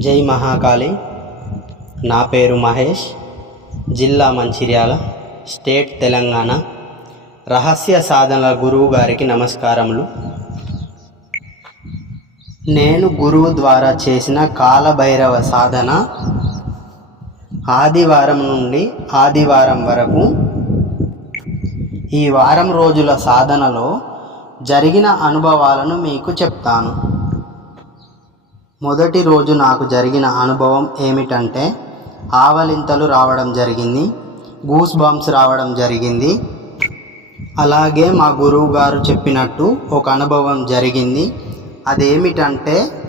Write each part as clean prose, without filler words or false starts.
జై మహాకాళి. నా పేరు మహేష్, జిల్లా మంచిర్యాల, స్టేట్ తెలంగాణ. రహస్య సాధనల గురువు గారికి నమస్కారములు. నేను గురువు ద్వారా చేసిన కాలభైరవ సాధన ఆదివారం నుండి ఆదివారం వరకు ఈ వారం రోజుల సాధనలో జరిగిన అనుభవాలను మీకు చెప్తాను. మొదటి రోజు నాకు జరిగిన అనుభవం ఏమిటంటే, ఆవలింతలు రావడం జరిగింది, గూస్ బంప్స్ రావడం జరిగింది. అలాగే మా గురువు గారు చెప్పినట్టు ఒక అనుభవం జరిగింది. అదేమిటంటే,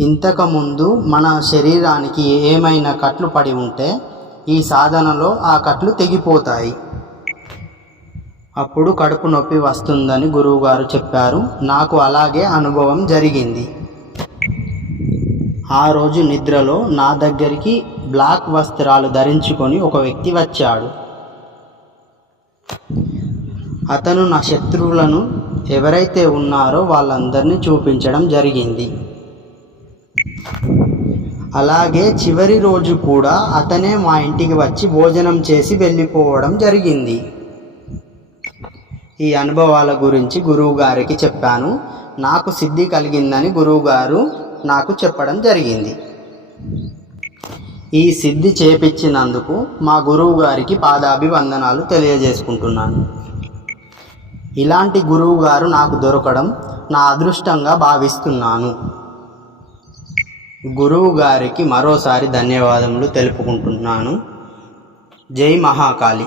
ఇంతకుముందు మన శరీరానికి ఏమైనా కట్లు పడి ఉంటే ఈ సాధనలో ఆ కట్లు తెగిపోతాయి. అప్పుడు కడుపు నొప్పి వస్తుందని గురువుగారు చెప్పారు. నాకు అలాగే అనుభవం జరిగింది. ఆ రోజు నిద్రలో నా దగ్గరికి బ్లాక్ వస్త్రాలు ధరించుకొని ఒక వ్యక్తి వచ్చాడు. అతను నా శత్రువులను ఎవరైతే ఉన్నారో వాళ్ళందరినీ చూపించడం జరిగింది. అలాగే చివరి రోజు కూడా అతనే మా ఇంటికి వచ్చి భోజనం చేసి వెళ్ళిపోవడం జరిగింది. ఈ అనుభవాల గురించి గురువు గారికి చెప్పాను. నాకు సిద్ధి కలిగిందని గురువుగారు నాకు చెప్పడం జరిగింది. ఈ సిద్ధి చేపించినందుకు మా గురువు గారికి పాదాభివందనాలు తెలియజేసుకుంటున్నాను. ఇలాంటి గురువు గారు నాకు దొరకడం నా అదృష్టంగా భావిస్తున్నాను. గురువు గారికి మరోసారి ధన్యవాదములు తెలుపుకుంటున్నాను. జై మహాకాళి.